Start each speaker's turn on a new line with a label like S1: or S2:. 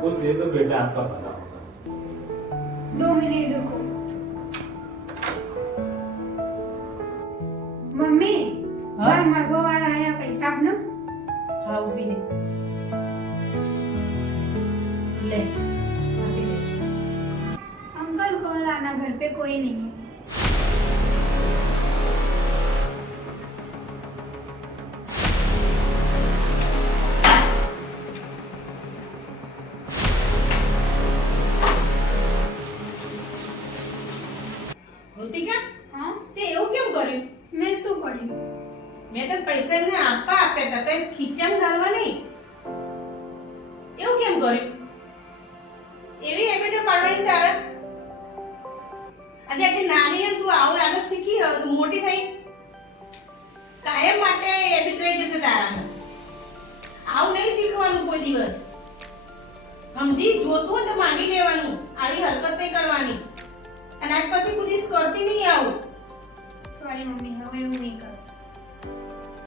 S1: कुछ दे तो बेटा आपका भला होगा।
S2: दो मिनट रुको। मम्मी और मगो वाला आया
S3: पैसा अपना। हाँ भी नहीं ले
S2: अंकल को लाना घर पे कोई नहीं है।
S3: ઋતિકા
S2: હા?
S3: તે એવું કેમ કર્યું?
S2: મેં શું કર્યું?
S3: મેં તને પૈસા એમને આપવા આપ્યા હતા તે ખીચામાં ગાળવા નહીં. એવું કેમ કર્યું? એવી એમેટો પાડવાની તારે? અને આટલી નાની ને તું આવું આદત શીખી તું મોટી થઈ. કાયમ માટે એબિટ રહી જશે તારા આવું નહીં શીખવાનું કોઈ દિવસ. સમજી જોતું હોય તો માંગી લેવાનું કલાક પછી કુદીશ કરતી નહીં આવું સોરી મમ્મી હવે એવું નહીં કરું